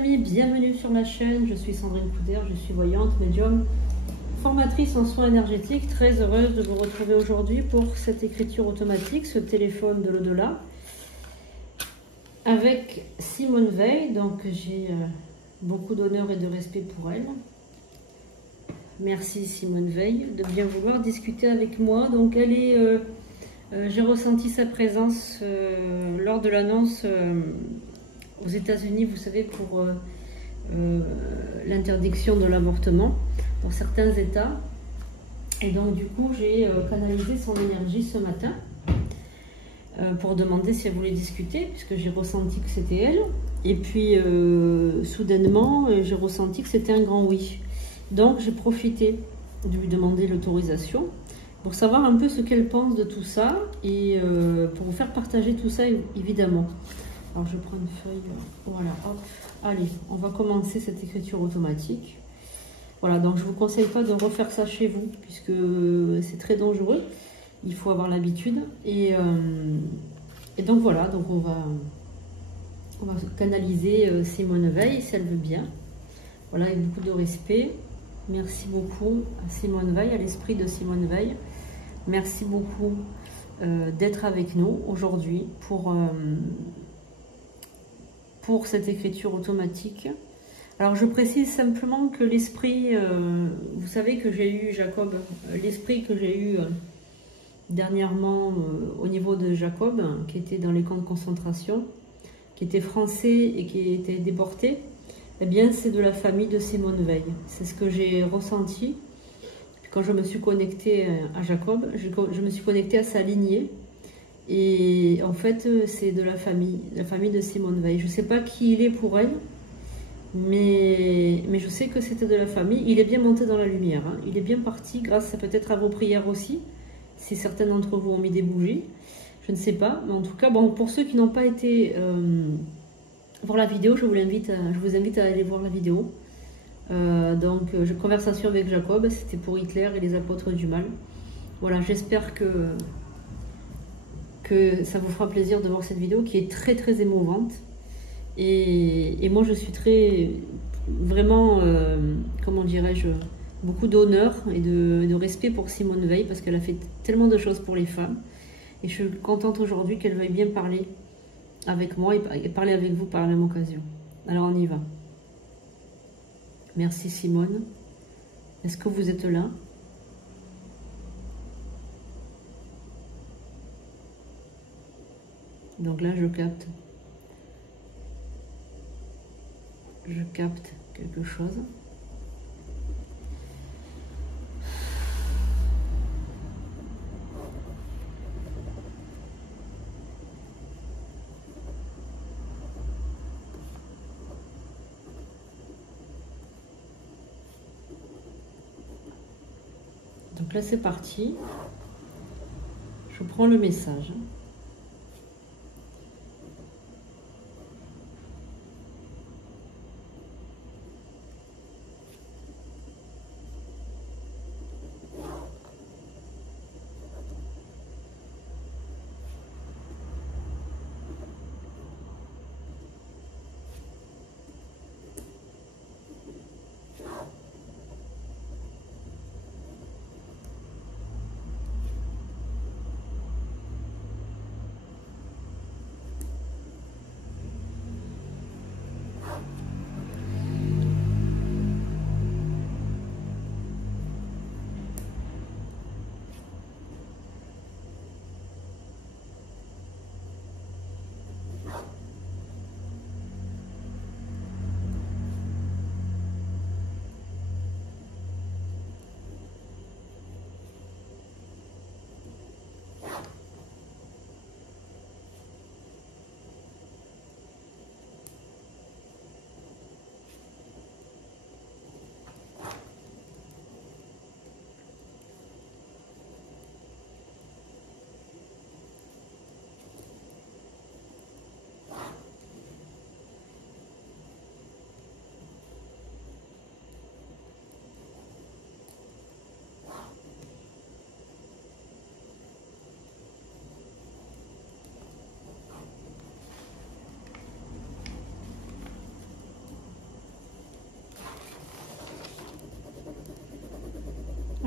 amis, bienvenue sur ma chaîne. Je suis Sandrine Couder, je suis voyante, médium, formatrice en soins énergétiques. Très heureuse de vous retrouver aujourd'hui pour cette écriture automatique, ce téléphone de l'au-delà, avec Simone Veil. Donc j'ai beaucoup d'honneur et de respect pour elle. Merci Simone Veil de bien vouloir discuter avec moi. Donc elle est, j'ai ressenti sa présence lors de l'annonce aux États-Unis, vous savez, pour l'interdiction de l'avortement dans certains États. Et donc du coup, j'ai canalisé son énergie ce matin pour demander si elle voulait discuter, puisque j'ai ressenti que c'était elle. Et puis soudainement, j'ai ressenti que c'était un grand oui. Donc j'ai profité de lui demander l'autorisation pour savoir un peu ce qu'elle pense de tout ça et pour vous faire partager tout ça évidemment. Alors je prends une feuille, voilà, hop, allez, on va commencer cette écriture automatique. Voilà, donc je ne vous conseille pas de refaire ça chez vous, puisque c'est très dangereux, il faut avoir l'habitude. Et donc voilà, donc on va canaliser Simone Veil, si elle veut bien. Voilà, avec beaucoup de respect. Merci beaucoup à Simone Veil, à l'esprit de Simone Veil. Merci beaucoup d'être avec nous aujourd'hui pour cette écriture automatique. Alors je précise simplement que l'esprit, vous savez que j'ai eu Jacob, l'esprit que j'ai eu dernièrement au niveau de Jacob, qui était dans les camps de concentration, qui était français et qui était déporté, eh bien c'est de la famille de Simone Veil. C'est ce que j'ai ressenti quand je me suis connectée à Jacob, je me suis connectée à sa lignée. Et en fait, c'est de la famille de Simone Veil. Je ne sais pas qui il est pour elle, mais je sais que c'était de la famille. Il est bien monté dans la lumière, hein. Il est bien parti, grâce peut-être à vos prières aussi, si certains d'entre vous ont mis des bougies. Je ne sais pas, mais en tout cas, bon, pour ceux qui n'ont pas été voir la vidéo, je vous invite à aller voir la vidéo. Conversation avec Jacob, c'était pour Hitler et les apôtres du mal. Voilà, j'espère que ça vous fera plaisir de voir cette vidéo qui est très très émouvante. Et moi je suis vraiment, comment dirais-je, beaucoup d'honneur et de respect pour Simone Veil, parce qu'elle a fait tellement de choses pour les femmes. Et je suis contente aujourd'hui qu'elle veuille bien parler avec moi et parler avec vous par la même occasion. Alors on y va. Merci Simone. Est-ce que vous êtes là ? Donc là, je capte quelque chose. Donc là, c'est parti. Je prends le message.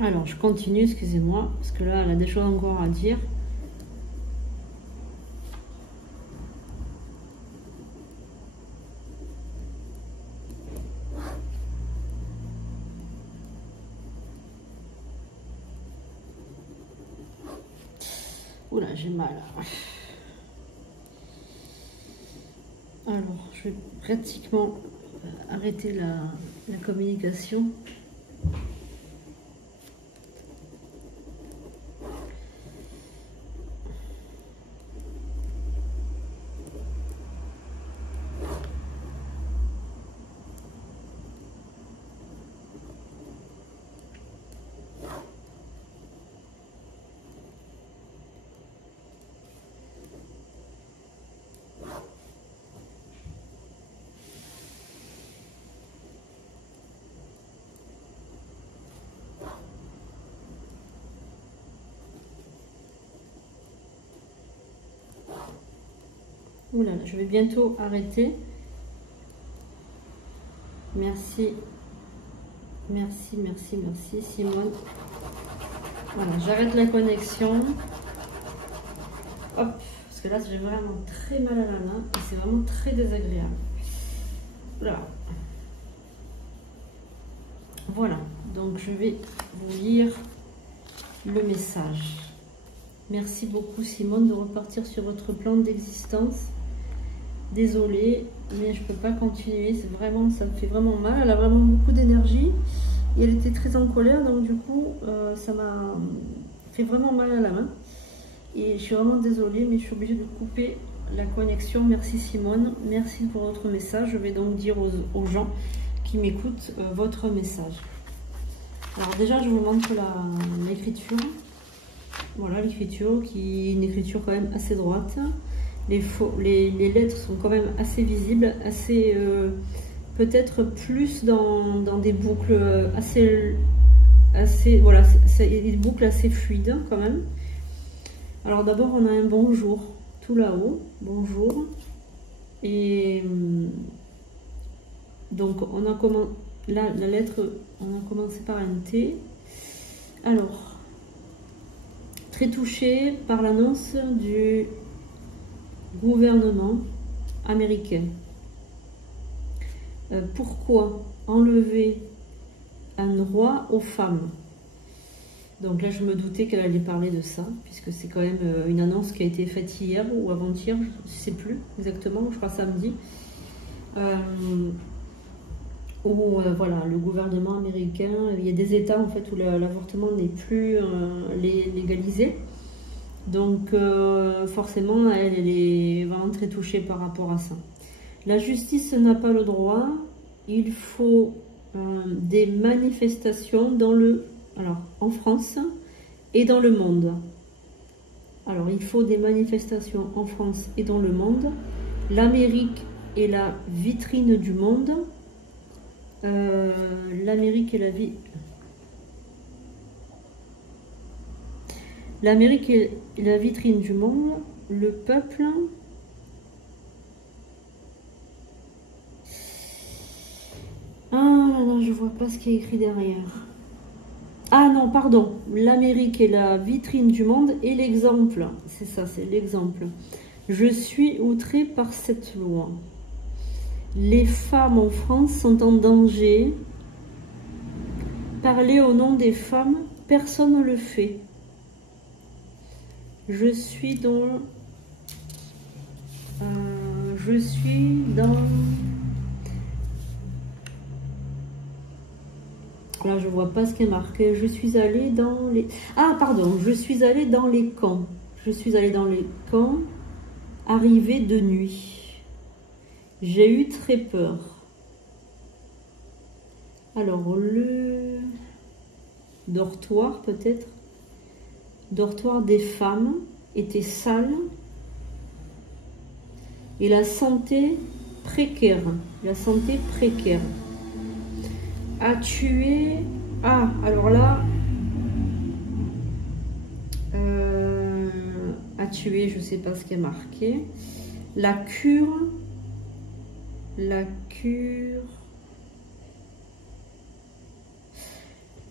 Alors, je continue, excusez-moi, parce que là, elle a des choses encore à dire. Oula, j'ai mal. Alors, je vais pratiquement arrêter la communication. Oula, je vais bientôt arrêter. Merci. Merci, merci, merci, Simone. Voilà, j'arrête la connexion. Hop, parce que là, j'ai vraiment très mal à la main et c'est vraiment très désagréable. Là. Voilà, donc je vais vous lire le message. Merci beaucoup, Simone, de repartir sur votre plan d'existence. Désolée, mais je peux pas continuer. C'est vraiment, ça me fait vraiment mal. Elle a vraiment beaucoup d'énergie et elle était très en colère, donc du coup, ça m'a fait vraiment mal à la main. Et je suis vraiment désolée, mais je suis obligée de couper la connexion. Merci Simone, merci pour votre message. Je vais donc dire aux gens qui m'écoutent votre message. Alors déjà, je vous montre l'écriture. Voilà l'écriture, qui est une écriture quand même assez droite. Les lettres sont quand même assez visibles, assez peut-être plus dans des boucles assez voilà, c'est des boucles assez fluides quand même. Alors d'abord on a un bonjour tout là-haut, bonjour, et donc on a commencé là la lettre, on a commencé par un T. Alors très touché par l'annonce du gouvernement américain. Pourquoi enlever un droit aux femmes? Donc là, je me doutais qu'elle allait parler de ça, puisque c'est quand même une annonce qui a été faite hier ou avant-hier, je ne sais plus exactement, je crois samedi, où voilà, le gouvernement américain, il y a des États en fait où l'avortement n'est plus légalisé. Donc forcément, elle est vraiment très touchée par rapport à ça. La justice n'a pas le droit. Il faut des manifestations en France et dans le monde. Alors, il faut des manifestations en France et dans le monde. L'Amérique est la vitrine du monde. L'Amérique est L'Amérique est la vitrine du monde. Le peuple... Ah là là, je vois pas ce qui est écrit derrière. Ah non, pardon. L'Amérique est la vitrine du monde et l'exemple. C'est ça, c'est l'exemple. Je suis outrée par cette loi. Les femmes en France sont en danger. Parler au nom des femmes, personne ne le fait. Je suis dans... Là, je vois pas ce qui est marqué. Je suis allée dans les... Ah, pardon. Je suis allée dans les camps. Je suis allée dans les camps, arrivée de nuit. J'ai eu très peur. Alors, le dortoir, peut-être. Dortoir des femmes était sale. Et la santé précaire. La santé précaire. A tué... Ah, alors là... a tué, je sais pas ce qui est marqué. La cure...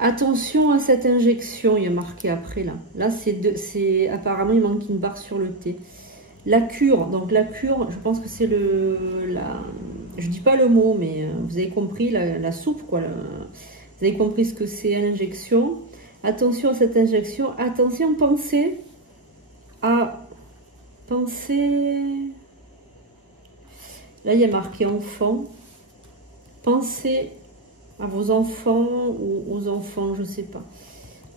Attention à cette injection, il y a marqué après là. Là, c'est apparemment, il manque une barre sur le T. La cure, donc la cure, je pense que c'est je dis pas le mot, mais vous avez compris, la soupe, quoi. Vous avez compris ce que c'est l'injection. Attention à cette injection. Attention, pensez. Là, il y a marqué enfant. Pensez à vos enfants ou aux enfants, je sais pas.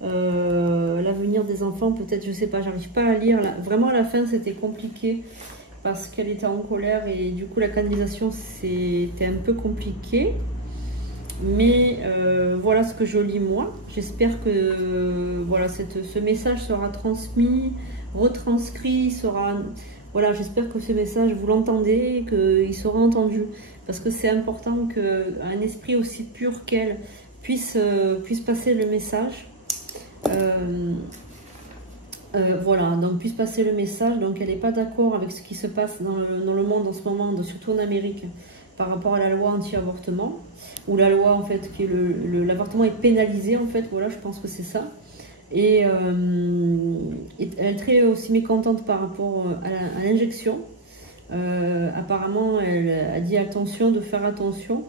L'avenir des enfants, peut-être, je sais pas, j'arrive pas à lire. Vraiment, à la fin, c'était compliqué parce qu'elle était en colère et du coup, la canalisation, c'était un peu compliqué. Mais voilà ce que je lis moi. J'espère que voilà, ce message sera transmis, retranscrit, voilà, j'espère que ce message, vous l'entendez, qu'il sera entendu. Parce que c'est important qu'un esprit aussi pur qu'elle puisse passer le message. Voilà, donc puisse passer le message. Donc elle n'est pas d'accord avec ce qui se passe dans le monde en ce moment, surtout en Amérique, par rapport à la loi anti-avortement, où la loi en fait, qui est l'avortement est pénalisé en fait, voilà, je pense que c'est ça. Et elle est très aussi mécontente par rapport à l'injection. Apparemment, elle a dit attention, de faire attention.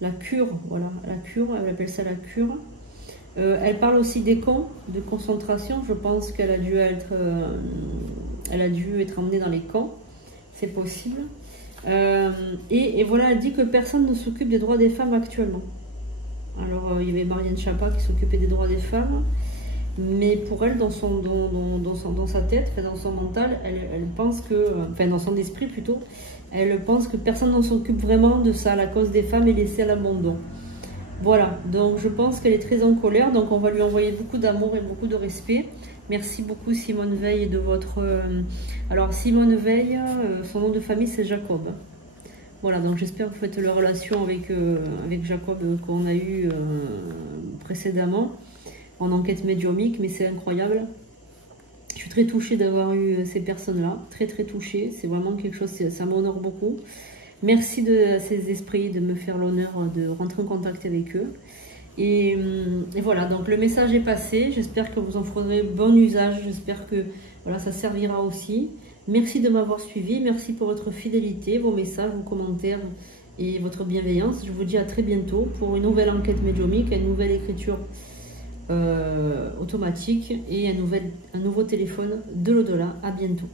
La cure, voilà, la cure, elle appelle ça la cure. Elle parle aussi des camps de concentration. Je pense qu'elle a dû être emmenée dans les camps. C'est possible. Et voilà, elle dit que personne ne s'occupe des droits des femmes actuellement. Alors, il y avait Marianne Chapa qui s'occupait des droits des femmes. Mais pour elle, dans sa tête, dans son mental, elle pense que, enfin dans son esprit plutôt, elle pense que personne ne s'occupe vraiment de ça, la cause des femmes est laissée à l'abandon. Voilà, donc je pense qu'elle est très en colère, donc on va lui envoyer beaucoup d'amour et beaucoup de respect. Merci beaucoup Simone Veil de votre... Alors Simone Veil, son nom de famille c'est Jacob. Voilà, donc j'espère que vous faites la relation avec Jacob qu'on a eu précédemment en enquête médiumique, mais c'est incroyable. Je suis très touchée d'avoir eu ces personnes-là, très très touchée. C'est vraiment quelque chose, ça m'honore beaucoup. Merci de ces esprits de me faire l'honneur de rentrer en contact avec eux. Et voilà, donc le message est passé. J'espère que vous en ferez bon usage. J'espère que voilà, ça servira aussi. Merci de m'avoir suivi. Merci pour votre fidélité, vos messages, vos commentaires et votre bienveillance. Je vous dis à très bientôt pour une nouvelle enquête médiumique, une nouvelle écriture automatique et un nouveau téléphone de l'au-delà. À bientôt.